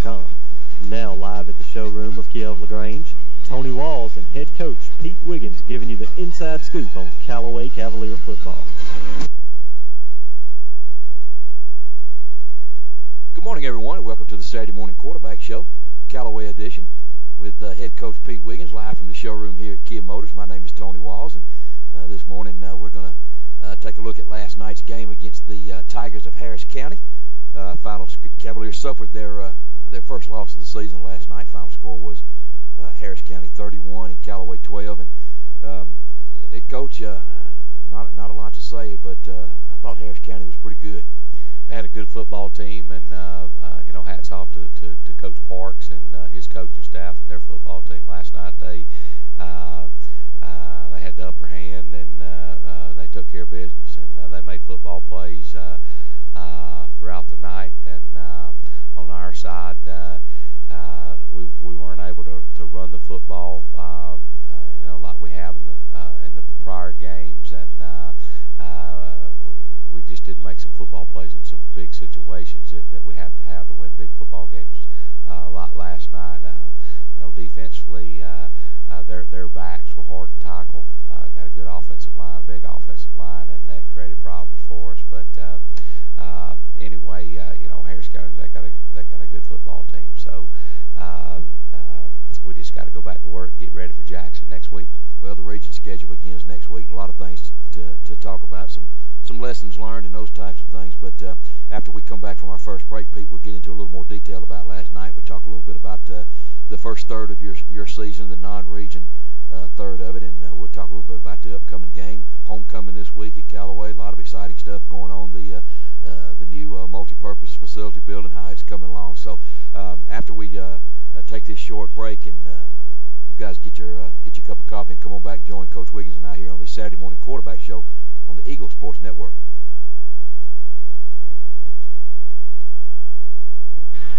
KiaMotors.com. Now live at the showroom of Kia of LaGrange, Tony Walls and head coach Pete Wiggins giving you the inside scoop on Callaway Cavalier football. Good morning, everyone, and welcome to the Saturday Morning Quarterback Show, Callaway edition, with head coach Pete Wiggins live from the showroom here at Kia Motors. My name is Tony Walls, and this morning we're going to take a look at last night's game against the Tigers of Harris County. Cavaliers suffered their first loss of the season last night. Final score was Harris County 31 and Callaway 12. And Coach, not a lot to say, but I thought Harris County was pretty good. They had a good football team, and hats off to Coach Parks and his coaching staff and their football team. Last night they had the upper hand, and they took care of business, and they made football plays throughout the night. And on our side, we weren't able to run the football like we have in the prior games, and we just didn't make some football plays in some big situations that we have to win big football games. Last night, defensively, their backs were hard to tackle. Got a good offensive line, a big offensive line, and that created problems for us. But anyway, Harris County, they got a good football team. So we just got to go back to work, get ready for Jackson next week. Well, the region schedule begins next week. A lot of things to talk about, some lessons learned and those types of things. But after we come back from our first break, Pete, we'll get into a little more detail about last night. We talk a little bit about the first third of your season, the non-region third of it, and we'll talk a little bit about the upcoming game, homecoming this week at Callaway. A lot of exciting stuff going on. The new multi-purpose facility building, how it's coming along. So after we take this short break, and you guys get your cup of coffee and come on back and join Coach Wiggins and I here on the Saturday Morning Quarterback Show on the Eagle Sports Network.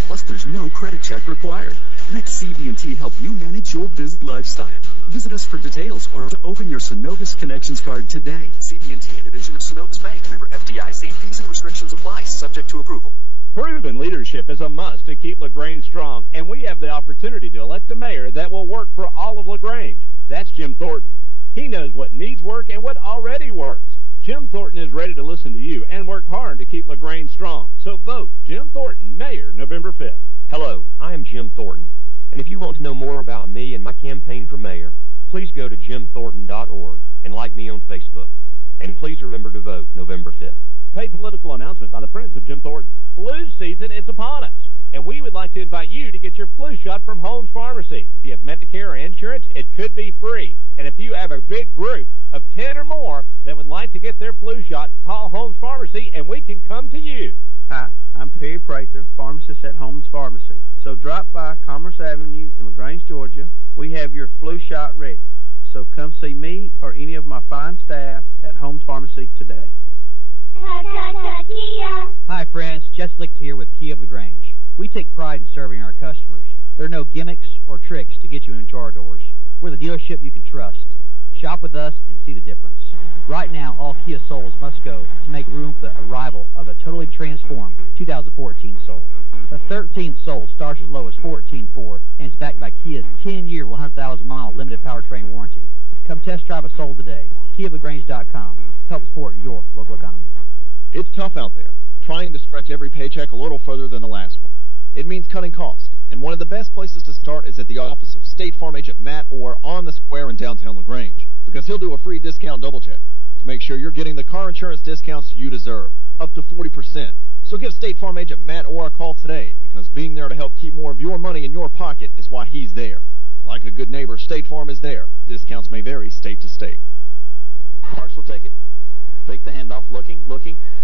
Plus, there's no credit check required. Let CB&T help you manage your busy lifestyle. Visit us for details or to open your Synovus Connections card today. CB&T, a division of Synovus Bank, member FDIC. Fees and restrictions apply, subject to approval. Proven leadership is a must to keep LaGrange strong, and we have the opportunity to elect a mayor that will work for all of LaGrange. That's Jim Thornton. He knows what needs work and what already works. Jim Thornton is ready to listen to you and work hard to keep LaGrange strong. So vote Jim Thornton, Mayor, November 5th. Hello, I am Jim Thornton, and if you want to know more about me and my campaign for mayor, please go to jimthornton.org and like me on Facebook. And please remember to vote November 5th. Paid political announcement by the Friends of Jim Thornton. Flu season is upon us, and we would like to invite you to get your flu shot from Holmes Pharmacy. If you have Medicare or insurance, it could be free. And if you have a big group of 10 or more that would like to get their flu shot, call Holmes Pharmacy and we can come to you. Hi, I'm Perry Prather, pharmacist at Holmes Pharmacy. So drop by Commerce Avenue in LaGrange, Georgia. We have your flu shot ready. So come see me or any of my fine staff at Holmes Pharmacy today. Hi friends, Jess Licht here with Kia of LaGrange. We take pride in serving our customers. There are no gimmicks or tricks to get you into our doors. We're the dealership you can trust. Shop with us and see the difference. Right now, all Kia Souls must go to make room for the arrival of a totally transformed 2014 Soul. The 13th Soul starts as low as $14,400 and is backed by Kia's 10-year, 100,000-mile limited powertrain warranty. Come test drive a Soul today. KiaLaGrange.com. Help support your local economy. It's tough out there, trying to stretch every paycheck a little further than the last one. It means cutting costs, and one of the best places to start is at the office of State Farm agent Matt Orr on the square in downtown LaGrange, because he'll do a free discount double check to make sure you're getting the car insurance discounts you deserve, up to 40%. So give State Farm agent Matt Orr a call today, because being there to help keep more of your money in your pocket is why he's there. Like a good neighbor, State Farm is there. Discounts may vary state to state. Parks will take it. Fake the handoff, looking.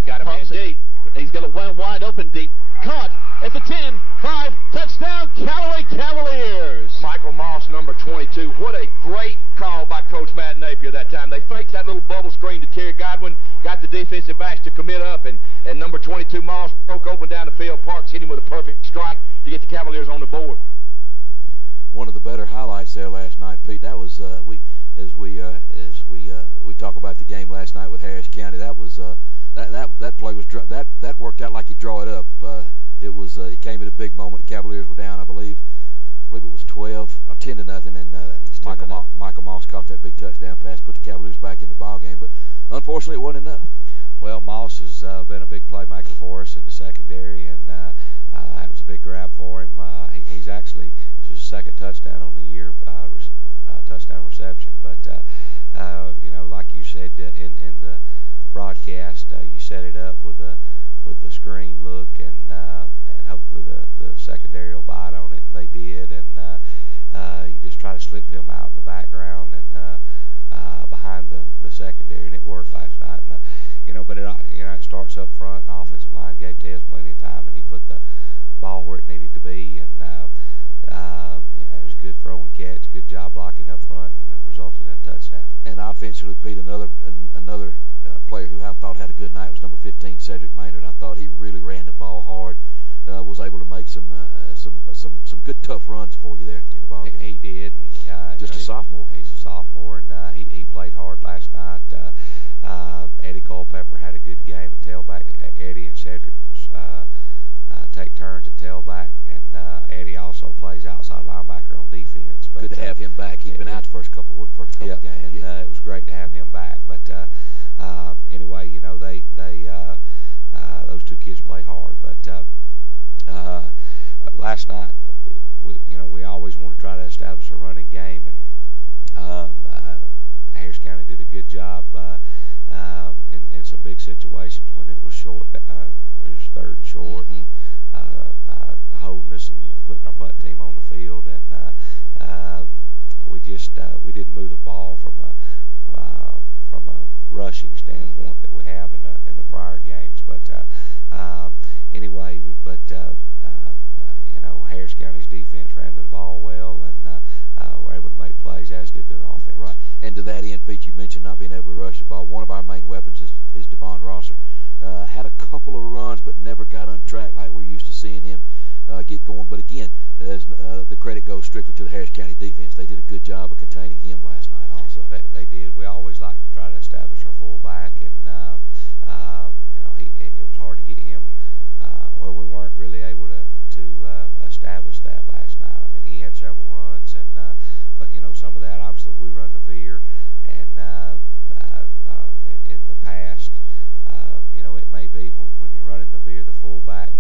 Got a man deep. He's got a wide open deep. Caught at the 10, 5, touchdown, Callaway Cavaliers. Michael Moss, number 22. What a great call by Coach Matt Napier that time. They faked that little bubble screen to Terry Godwin, got the defensive backs to commit up, and number 22, Moss, broke open down the field. Parks hit him with a perfect strike to get the Cavaliers on the board. One of the better highlights there last night, Pete. That was as we talk about the game last night with Harris County. That was that play was that worked out like you draw it up. It came at a big moment. The Cavaliers were down, I believe it was 12 or 10 to nothing, and Michael Moss caught that big touchdown pass, put the Cavaliers back in the ball game. But unfortunately, it wasn't enough. Well, Moss has been a big playmaker for us in the secondary, and that was a big grab for him. He's actually his second touchdown on the year, touchdown reception. But like you said in the broadcast, you set it up with the screen look, and hopefully the secondary will bite on it, and they did. And you just try to slip him out in the background and behind the secondary, and it worked last night. And but it starts up front, and the offensive line gave Tez plenty of time, and he put the ball where it needed to be, and it was a good throw and catch, good job blocking up front, and then resulted in a touchdown. And offensively, Pete, another player who I thought had a good night was number 15, Cedric Maynard. I thought he really ran the ball hard, was able to make some good tough runs for you there in the ball game. He did. And, a sophomore. He's a sophomore, and he played hard last night. Eddie Culpepper had a good game at tailback. Eddie and Cedric take turns at tailback, and Eddie also plays outside linebacker on defense. But, good to have him back. He's been out the first couple of games. And it was great to have him back. But anyway, they those two kids play hard. But last night, we always want to try to establish a running game, and Harris County did a good job in some big situations when it was short. It was third and short, mm-hmm. Holding us and putting our punt team on the field, and we didn't move the ball from a rushing standpoint mm-hmm. that we have in the prior games. But anyway, Harris County's defense ran the ball well, and were able to make plays, as did their offense. Right. And to that end, Pete, you mentioned not being able to rush the ball. One of our main weapons is Devon Rosser. Had a couple of runs, but never got on track like we're used to seeing him get going. But again, the credit goes strictly to the Harris County defense. They did a good job of containing him last night also. They did. We always like to try to establish our fullback, and it was hard to get him. We weren't really able to establish that last night. I mean, he had several runs, and but some of that, obviously, we run the veer, and in the past, it may be when you're running the veer, the fullback,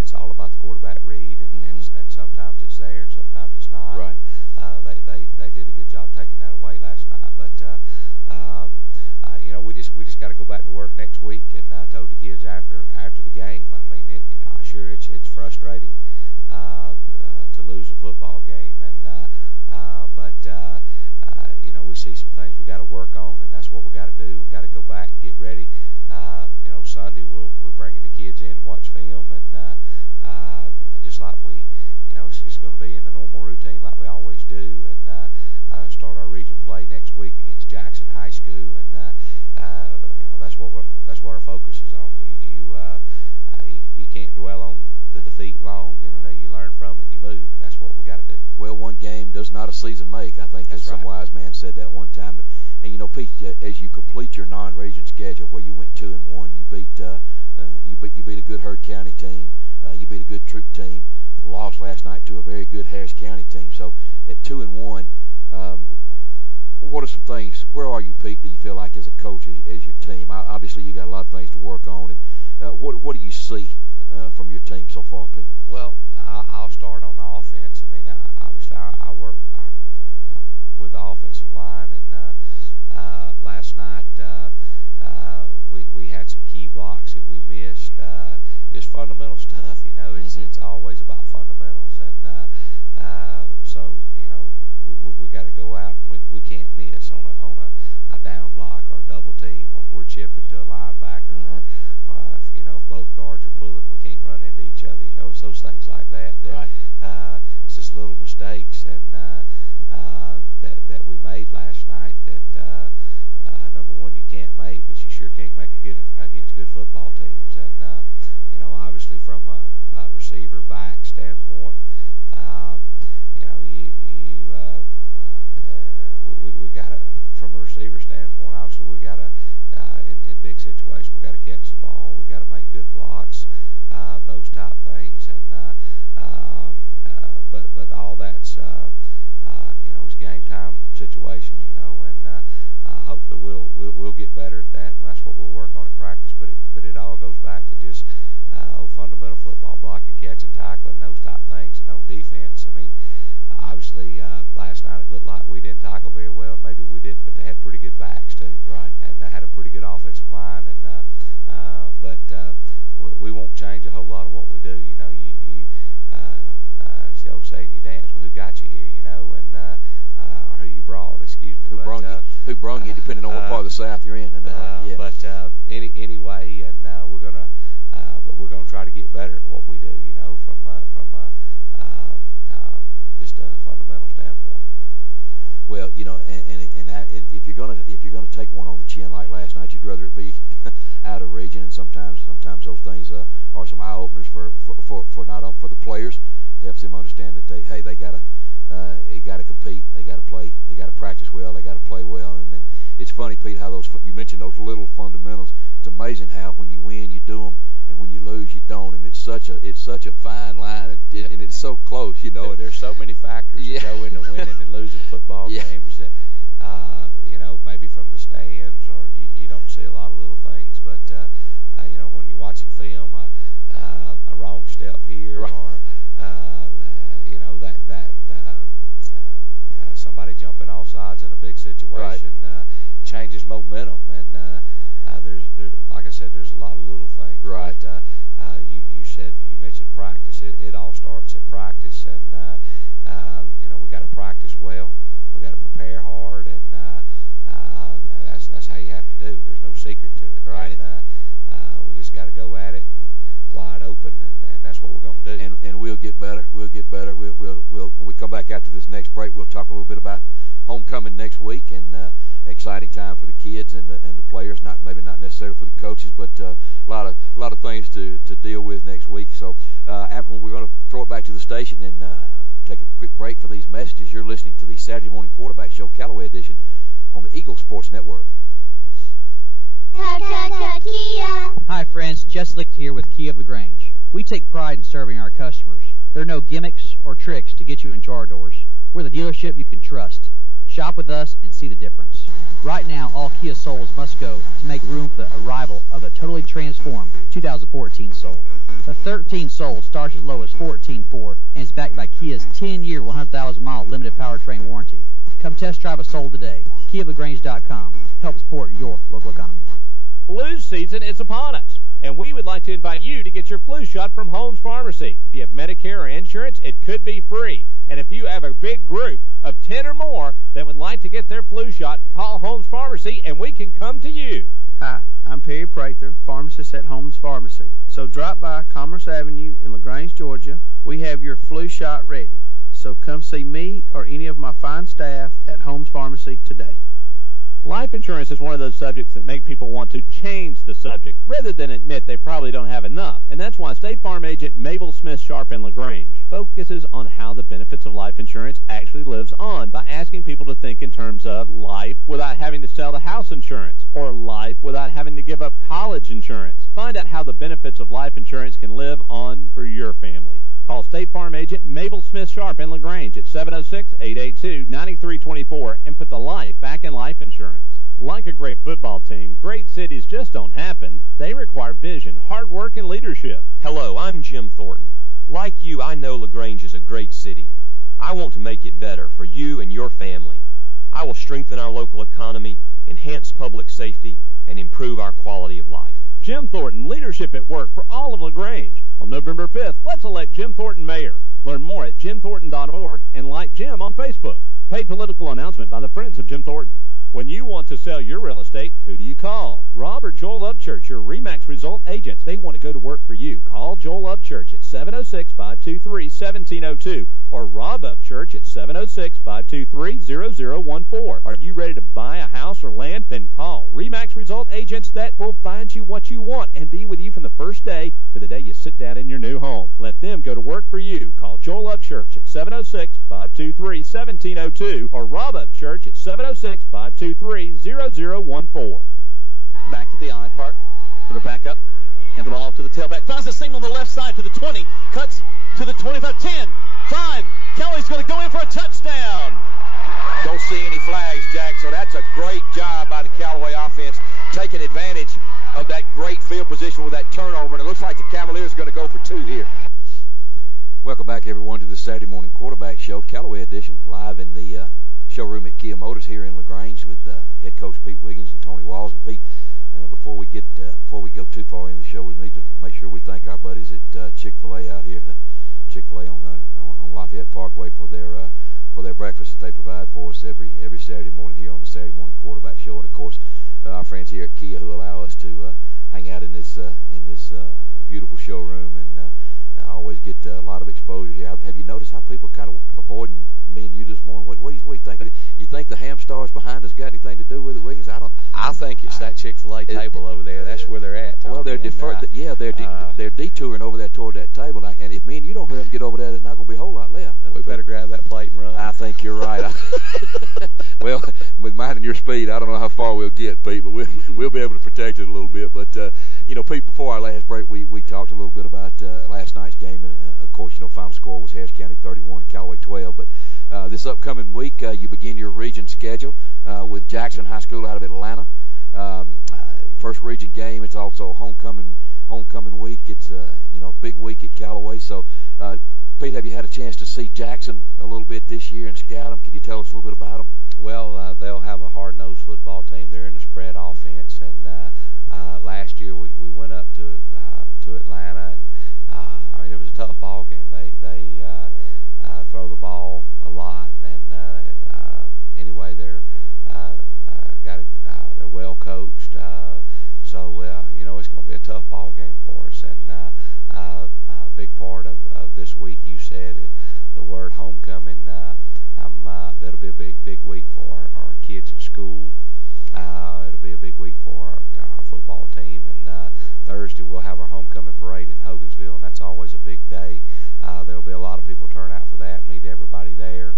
it's all about the quarterback read, and, mm-hmm. and sometimes it's there, and sometimes it's not. Right. They did a good job taking that away last night, but we just got to go back to work next week, and I told the kids after the game. I mean, it's frustrating to lose a football game, and but we see some things we got to work on, and that's what we got to do. We got to go back and get ready. Sunday we're bringing the kids in and watch film, and just like it's just going to be in the normal routine like we always do, and start our region play next week against Jackson High School, and that's what our focus is on. You can't dwell on the defeat long, and you learn from it and you move, and that's what we got to do. Well, one game does not a season make. I think that's some right. wise man said that one time. But Pete, as you complete your non-region schedule, where you went 2-1, you beat a good Heard County team, you beat a good Troop team, lost last night to a very good Harris County team. So at 2-1, what are some things? Where are you, Pete? Do you feel like as a coach, as your team? Obviously, you got a lot of things to work on, and what do you see from your team so far, Pete? Well, I'll start on the offense. I mean, obviously, I work with the offensive line, and last night we had some key blocks that we missed. Just fundamental stuff, It's always about fundamentals, and so we got to go out, and we can't miss on a down block or a double team, or if we're chipping to a linebacker, mm-hmm. or if both guards are pulling, we can't run into each other. It's those things like that. Right. It's just little mistakes, and that we made last night that number one you can't make, but you sure can't make against good football teams. And obviously from a receiver back standpoint, we got to, from a receiver standpoint, obviously we got to in big situations we got to catch the ball, we got to make good blocks, those type things, and but all that's it's game time situations, and hopefully we'll get better at that, and that's what we'll work on at practice. But it all goes back to just fundamental football, blocking, catching, tackling, those type things. And on defense, I mean, obviously last night it looked like we didn't tackle very well, and maybe we didn't, but they had pretty good backs too, right? And they had a pretty good offensive line, and but we won't change a whole lot of what we do. You it's the old saying, you dance with who got you here, and or who you brought, excuse me. Who brung you, depending on what part of the South you're in. Yeah. But anyway, and we're gonna try to get better at what we do, from just a fundamental standpoint. Well, and if you're gonna take one on the chin like last night, you'd rather it be out of region. And sometimes those things are some eye openers for the players. It helps them understand that they gotta compete, they gotta play, they gotta practice well, they gotta play well. And then it's funny, Pete, how you mentioned those little fundamentals. It's amazing how when you win, you do them, and when you lose, you don't. And it's such a fine line, and it's so close, There's so many factors that go into winning and losing football games that maybe from the stands, or you don't see a lot of little things. But when you're watching film, a wrong step here, right, or somebody jumping off sides in a big situation, right, changes momentum. And there's like I said, there's a lot of little things. Right. But you mentioned practice. It all starts at practice, and we got to practice well. We got to prepare hard, and that's how you have to do it. There's no secret to it. Right. And we just got to go at it and wide open, and that's what we're going to do. And we'll get better. We'll get better. We'll when we come back after this next break, we'll talk a little bit about homecoming next week, and exciting time for the kids and the players. Maybe not necessarily for the coaches, but a lot of things to deal with next week. So after we're going to throw it back to the station and take a quick break for these messages. You're listening to the Saturday Morning Quarterback Show, Callaway Edition, on the Eagle Sports Network. Hi friends, Jess Licht here with Kia of LaGrange. We take pride in serving our customers. There are no gimmicks or tricks to get you into our doors. We're the dealership you can trust. Shop with us and see the difference. Right now, all Kia Souls must go to make room for the arrival of a totally transformed 2014 Soul. The 13 Soul starts as low as $14,400 and is backed by Kia's 10-year, 100,000-mile limited powertrain warranty. Come test drive a Soul today. KiaLaGrange.com. Help support your local economy. Flu season is upon us, and we would like to invite you to get your flu shot from Holmes Pharmacy. If you have Medicare or insurance, it could be free. And if you have a big group of 10 or more that would like to get their flu shot, call Holmes Pharmacy and we can come to you. Hi, I'm Perry Prather, pharmacist at Holmes Pharmacy. So drop by Commerce Avenue in LaGrange, Georgia. We have your flu shot ready. So come see me or any of my fine staff at Holmes Pharmacy today. Life insurance is one of those subjects that make people want to change the subject rather than admit they probably don't have enough. And that's why State Farm agent Mabel Smith Sharp in LaGrange focuses on how the benefits of life insurance actually lives on by asking people to think in terms of life without having to sell the house insurance, or life without having to give up college insurance. Find out how the benefits of life insurance can live on for your family. Call State Farm agent Mabel Smith Sharp in LaGrange at 706-882-9324 and put the life back in life insurance. Like a great football team, great cities just don't happen. They require vision, hard work, and leadership. Hello, I'm Jim Thornton. Like you, I know LaGrange is a great city. I want to make it better for you and your family. I will strengthen our local economy, enhance public safety, and improve our quality of life. Jim Thornton, leadership at work for all of LaGrange. On November 5th, let's elect Jim Thornton mayor. Learn more at jimthornton.org and like Jim on Facebook. Paid political announcement by the Friends of Jim Thornton. When you want to sell your real estate, who do you call? Rob or Joel Upchurch, your RE/MAX result agents. They want to go to work for you. Call Joel Upchurch at 706-523-1702 or Rob Upchurch at 706-523-0014. Are you ready to buy a house or land? Then call RE/MAX result agents that will find you what you want and be with you from the first day to the day you sit down in your new home. Let them go to work for you. Call Joel Upchurch at 706-523-1702 or Rob Upchurch at 706-523-0014. Back to the I part. Put her back up. Hand the ball off to the tailback. Finds a seam on the left side to the 20. Cuts to the 25. 10, 5. Kelly's going to go in for a touchdown. Don't see any flags, Jack. So that's a great job by the Callaway offense, taking advantage of that great field position with that turnover. And it looks like the Cavaliers are going to go for 2 here. Welcome back, everyone, to the Saturday Morning Quarterback Show, Callaway edition, live in the showroom at Kia Motors here in LaGrange with head coach Pete Wiggins and Tony Walls. And Pete, before we go too far into the show, we need to make sure we thank our buddies at Chick-fil-A out here, Chick-fil-A on Lafayette Parkway for their breakfast that they provide for us every Saturday morning here on the Saturday Morning Quarterback Show. And of course, our friends here at Kia who allow us to hang out in this beautiful showroom, and I always get a lot of exposure here. Have you noticed how people are kind of avoiding me and you this morning? What do you think? You think the ham stars behind us got anything to do with it, Wiggins? I think it's that Chick-fil-A table over there. That's where they're at. Tommy. Well, they're detouring over there toward that table. And if me and you don't hurry up and get over there, there's not going to be a whole lot left. We better grab that plate and run. I think you're right. Well, with minding your speed, I don't know how far we'll get, Pete, but we'll be able to protect it a little bit. But Pete, before our last break, we talked a little bit about last night's game, and of course, final score was Harris County 31, Callaway 12. But this upcoming week, you begin your region schedule with Jackson High School out of Atlanta. First region game. It's also homecoming week. It's big week at Callaway. So, Pete, have you had a chance to see Jackson a little bit this year and scout them? Can you tell us a little bit about them? Well, they'll have a hard-nosed football team. They're in the spread offense, and last year we went up to Atlanta, and it was a tough ball game. They throw the ball a lot, and anyway, they're well coached. So it's going to be a tough ball game for us, and a big part of this week, you said it, the word homecoming. That'll be a big week for our kids at school. It'll be a big week for our football team, and Thursday we'll have our homecoming parade in Hogansville, and that's always a big day. There'll be a lot of people turn out for that. Need everybody there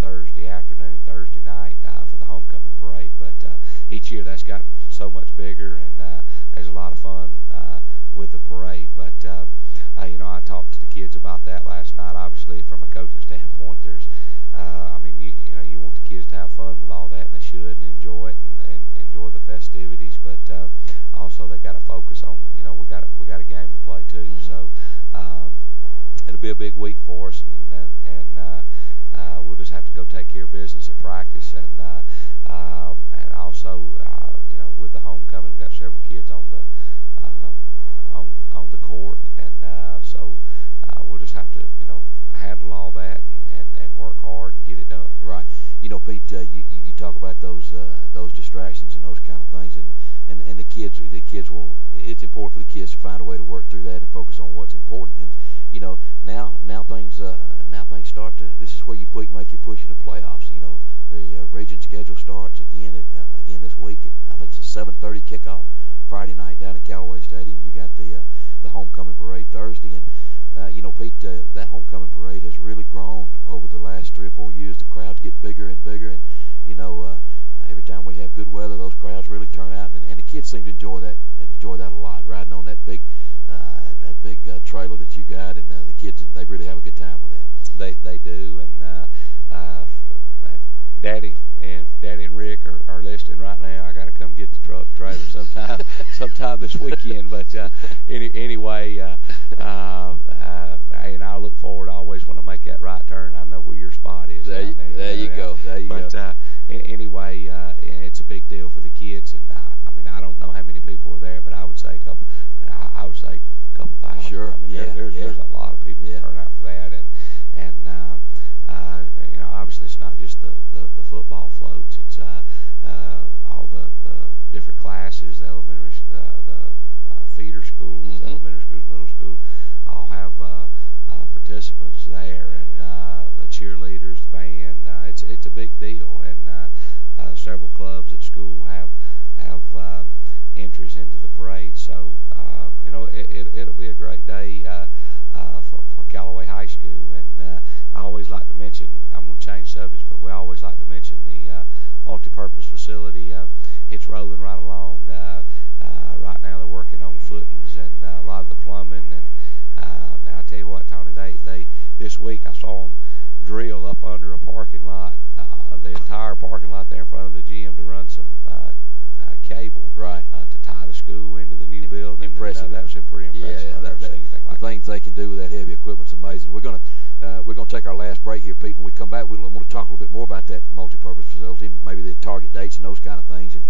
Thursday afternoon, Thursday night for the homecoming parade. But each year that's gotten so much bigger, and there's a lot of fun with the parade. But I talked to the kids about that last night. Obviously, from a coaching standpoint, there's you want the kids to have fun with all that, and they should, and enjoy it, and enjoy the festivities. But also they got to focus on we got a game to play too. Mm-hmm. So it'll be a big week for us, and we'll just have to go take care of business at practice, and also with the homecoming, we've got several kids on the court, and so we'll just have to handle all that and work hard and get it done. Right. Pete, you talk about those distractions and those kind of things, and the kids will. It's important for the kids to find a way to work through that and focus on what's important. And now things start to. This is where you make your push in the playoffs. The region schedule starts again this week. I think it's a 7:30 kickoff Friday night down at Callaway Stadium. You got the homecoming parade Thursday, and Pete, that homecoming parade has really grown over the last 3 or 4 years. The crowds get bigger and bigger, and every time we have good weather, those crowds really turn out, and the kids seem to enjoy that a lot, riding on that big trailer that you got, and the kids, they really have a good time with that. They do, and Daddy and Rick are listening right now. I got to come get the truck and trailer sometime this weekend. But anyway, and I look forward. I always want to make that right turn. I know where your spot is. There you go. But anyway, it's a big deal for the kids, and I don't know how many people are there, but I would say a couple. I would say a couple thousand. Sure. There's a lot of people that turn out for that, and obviously it's not just the football floats. It's all the different classes, the elementary, the feeder schools, mm-hmm. Elementary schools, middle schools, all have participants there, and the cheerleaders, the band. It's a big deal, and several clubs at school have entries into the parade. So it'll be a great day for Callaway High School, and I always like to mention. I'm going to change subjects, but we always like to mention the multi-purpose facility. It's rolling right along. Right now they're working on footings and a lot of the plumbing. And I tell you what, Tony, they this week I saw them drill up under a parking lot, the entire parking lot there in front of the gym to run some cable to tie the school into the new building. Impressive. That was pretty impressive. Yeah, I've never seen anything like the things they can do with that heavy equipment's amazing. We're gonna take our last break here, Pete. When we come back, we want to talk a little bit more about that multi-purpose facility, and maybe the target dates and those kind of things, and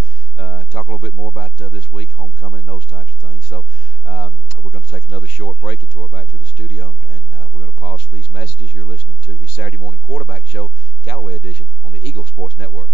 talk a little bit more about this week, homecoming, and those types of things. So we're going to take another short break and throw it back to the studio, and we're going to pause for these messages. You're listening to the Saturday Morning Quarterback Show, Callaway Edition, on the Eagle Sports Network.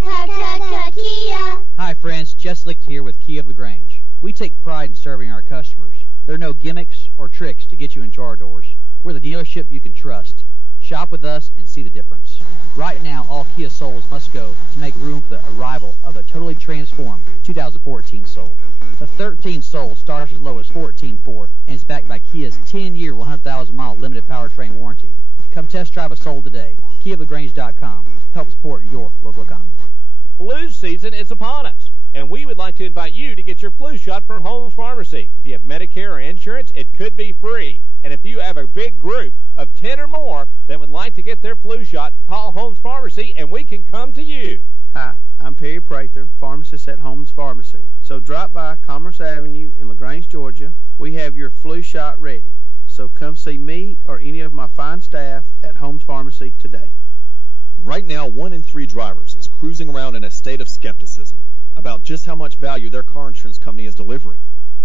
Kia. Hi, friends. Jess Licht here with Kia of LaGrange. We take pride in serving our customers. There are no gimmicks or tricks to get you into our doors. We're the dealership you can trust. Shop with us and see the difference. Right now, all Kia Souls must go to make room for the arrival of a totally transformed 2014 Soul. The 13 Soul starts as low as $14,400 and is backed by Kia's 10-year, 100,000-mile limited powertrain warranty. Come test drive a Soul today. KiaLaGrange.com. Help support your local economy. Flu season is upon us, and we would like to invite you to get your flu shot from Holmes Pharmacy. If you have Medicare or insurance, it could be free. And if you have a big group of 10 or more that would like to get their flu shot, call Holmes Pharmacy and we can come to you. Hi, I'm Perry Prather, pharmacist at Holmes Pharmacy. So drop by Commerce Avenue in LaGrange, Georgia. We have your flu shot ready. So come see me or any of my fine staff at Holmes Pharmacy today. Right now, 1 in 3 drivers is cruising around in a state of skepticism about just how much value their car insurance company is delivering.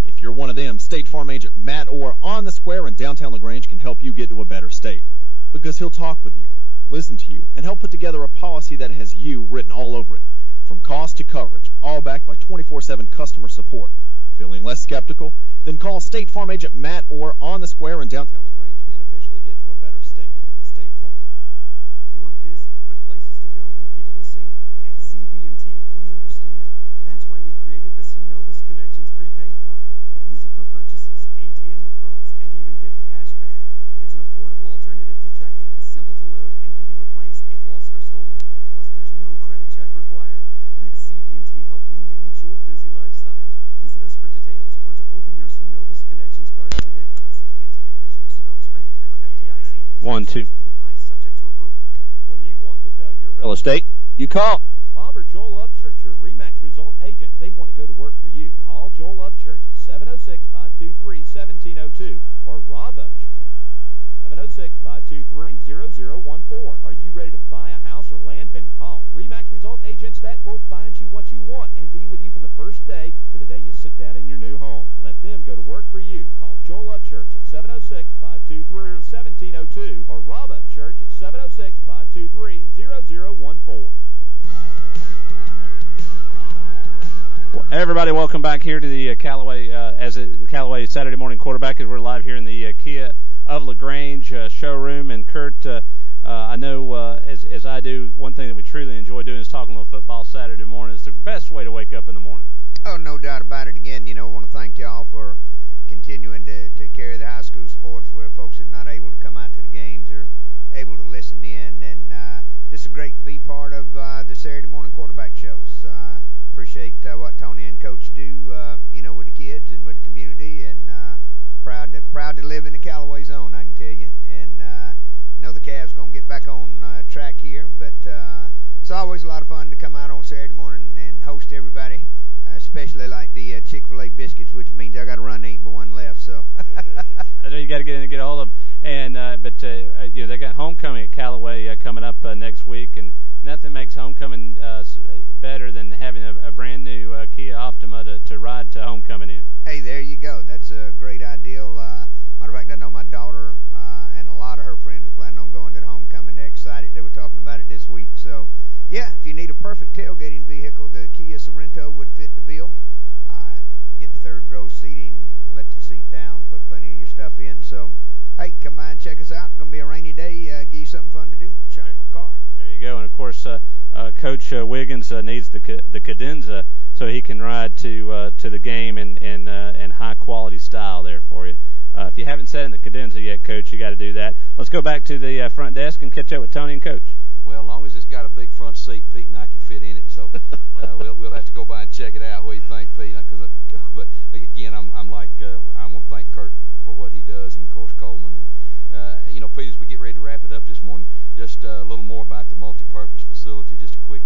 If you're one of them, State Farm agent Matt Orr on the Square in downtown LaGrange can help you get to a better state, because he'll talk with you, listen to you, and help put together a policy that has you written all over it, from cost to coverage, all backed by 24/7 customer support. Feeling less skeptical? Then call State Farm agent Matt Orr on the Square in downtown LaGrange and officially get to a better state with State Farm. You're busy with places to go and people to see. At CB&T, we understand. That's why we created the Synovus Connections prepaid card. Use it for purchases, ATM withdrawals, and even get cash back. It's an affordable alternative to checking, simple to load, and can be replaced if lost or stolen. Plus, there's no credit check required. Let CB&T help you manage your busy lifestyle. Visit us for details or to open your Synovus Connections card today. CB&T, a division of Synovus Bank, member FDIC. 1, 2. Subject to approval. When you want to sell your real estate, you call Bob or Joel Upchurch, your RE/MAX result agents. They want to go to work for you. Call Joel Upchurch at 706-523-1702 or Rob Upchurch 706-523-0014. Are you ready to buy a house or land? Then call RE/MAX result agents that will find you what you want and be with you from the first day to the day you sit down in your new home. Let them go to work for you. Call Joel Upchurch at 706-523-1702 or Rob Upchurch at 706-523-0014. Well, everybody, welcome back here to the Callaway Callaway Saturday Morning Quarterback, as we're live here in the Kia of LaGrange showroom. And Kurt, I know as I do, one thing that we truly enjoy doing is talking a little football Saturday morning. It's the best way to wake up in the morning. Oh, no doubt about it. Again, I want to thank y'all for continuing to carry the high school sports where folks are not able to come out to the games or able to listen in, and just a great to be part of the Saturday Morning Quarterback shows. Appreciate what Tony and Coach do, with the kids and with the community, and proud to live in the Callaway zone, I can tell you. And know the Cavs going to get back on track here, but it's always a lot of fun to come out on Saturday morning and host everybody, especially like the Chick-fil-A biscuits, which means I got to run, ain't but one left. So I know you got to get in and get a hold of them. And they got homecoming at Callaway coming up next week, and nothing makes homecoming better than having a brand new Kia Optima to ride to homecoming in. Hey, there you go. That's a great ideal. Matter of fact, I know my daughter and a lot of her friends are planning on going to the homecoming. They're excited. They were talking about it this week. So, yeah, if you need a perfect tailgating vehicle, the Kia Sorrento would fit the bill. Get the third row seating, let the seat down, put plenty of your stuff in. So, hey, come by and check us out. It's going to be a rainy day. Give you something fun to do. Shop for a car. There you go. And, of course, Coach Wiggins needs the cadenza so he can ride to the game in high-quality style there for you. If you haven't sat in the cadenza yet, Coach, you got to do that. Let's go back to the front desk and catch up with Tony and Coach. Well, as long as it's got a big front seat. Pete and I can fit in it, so we'll have to go by and check it out. What do you think, Pete? But again, I'm like I want to thank Kurt for what he does, and of course Coleman. And Pete, as we get ready to wrap it up this morning, just a little more about the multi-purpose facility. Just a quick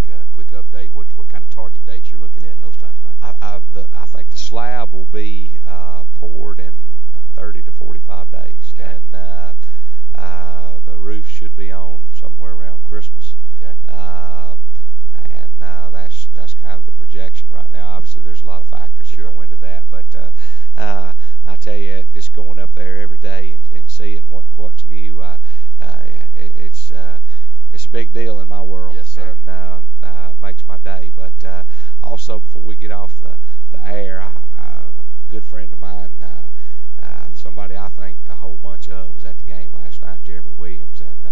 update. What kind of target dates you're looking at and those types of things. I think the slab will be poured in 30 to 45 days, okay. And the roof should be on somewhere around Christmas. Okay. And that's kind of the projection right now. Obviously, there's a lot of factors that go into that, but I tell you, just going up there every day and seeing what's new, it's a big deal in my world. Yes, sir. And makes my day. But also, before we get off the air, a good friend of mine, somebody I think a whole bunch of, was at the game last night, Jeremy Williams, and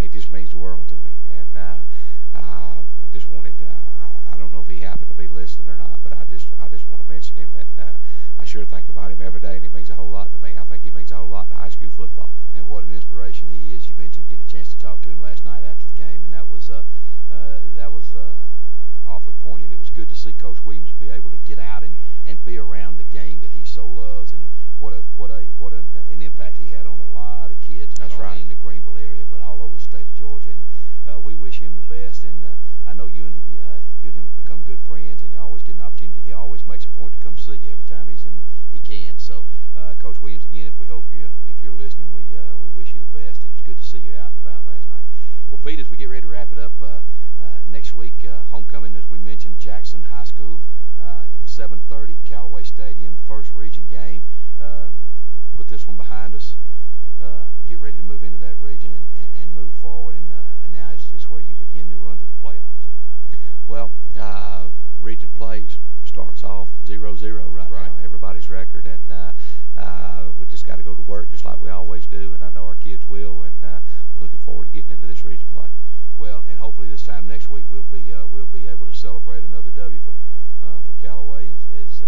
it just means the world to me. And I just wanted, I don't know if he happened to be listening or not, but I just want to mention him, and I sure think about him every day, and he means a whole lot to me. I think he means a whole lot to high school football. And what an inspiration he is. You mentioned getting a chance to talk to him last night after the game, and that was awfully poignant. It was good to see Coach Williams be able to get out and be around the game that he so loves, and what an impact he had on a lot of kids, not only in the Greenville area but all over the state of Georgia. And we wish him the best. And I know you and him have become good friends, and you always get an opportunity. He always makes a point to come see you every time he can. So, Coach Williams, again, if you're listening, we wish you the best. And it was good to see you out and about last night. Well, Pete, as we get ready to wrap it up, next week, homecoming, as we mentioned, Jackson High School, 7:30, Callaway Stadium, first region game. Put this one behind us. Get ready to move into that region and move forward. And now is where you begin the run to the playoffs. Well, region plays starts off 0-0 right now, everybody's record, and we just got to go to work just like we always do, and I know our kids will, and we're looking forward to getting into this region play. Well, and hopefully this time next week we'll be able to celebrate another W for Callaway as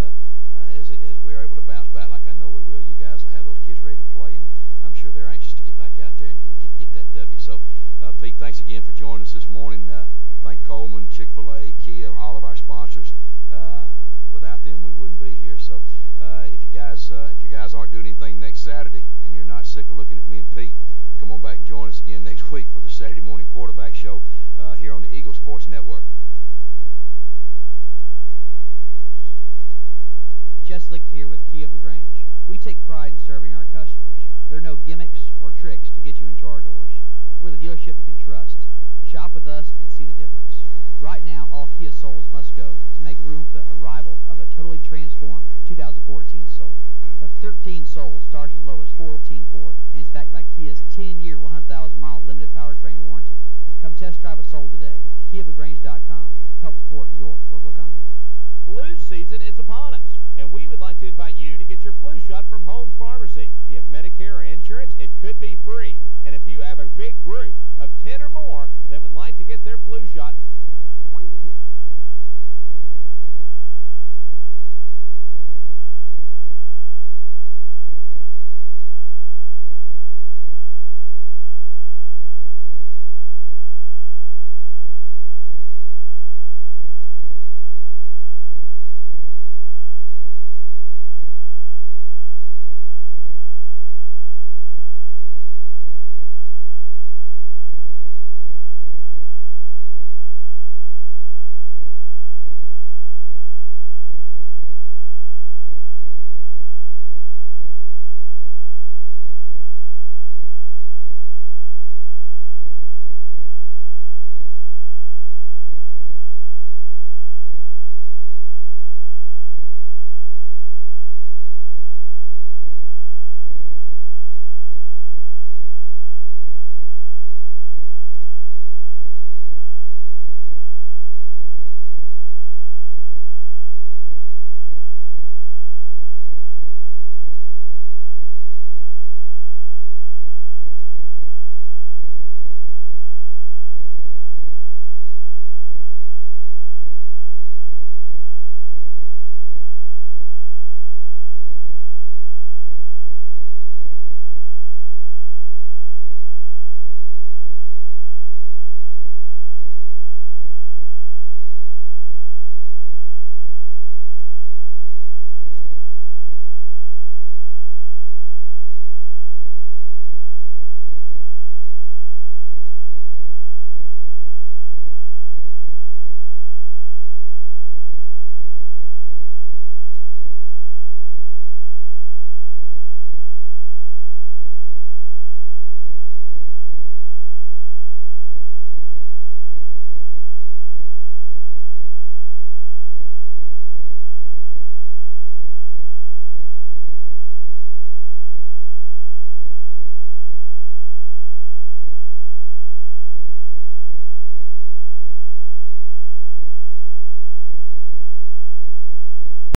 we're able to bounce back like I know we will. You guys will have those kids ready to play, and I'm sure they're anxious to get back out there and get that W. So, Pete, thanks again for joining us this morning. Thank Coleman, Chick-fil-A, Kia, all of our sponsors. Without them, we wouldn't be here. So, if you guys aren't doing anything next Saturday and you're not sick of looking at me and Pete, come on back and join us again next week for the Saturday morning quarterback show here on the Eagle Sports Network. Jess Licht here with Kia of LaGrange. We take pride in serving our customers. There are no gimmicks or tricks to get you into our doors. We're the dealership you can trust. Shop with us and see the difference. Right now, all Kia Souls must go to make room for the arrival of a totally transformed 2014 Soul. The 13 Soul starts as low as $14,400 and is backed by Kia's 10-year, 100,000-mile limited powertrain warranty. Come test drive a Soul today. KiaLaGrange.com. Help support your local economy. Flu season is upon us, and we would like to invite you to get your flu shot from Holmes Pharmacy. If you have Medicare or insurance, it could be free. And if you have a big group of 10 or more that would like to get their flu shot,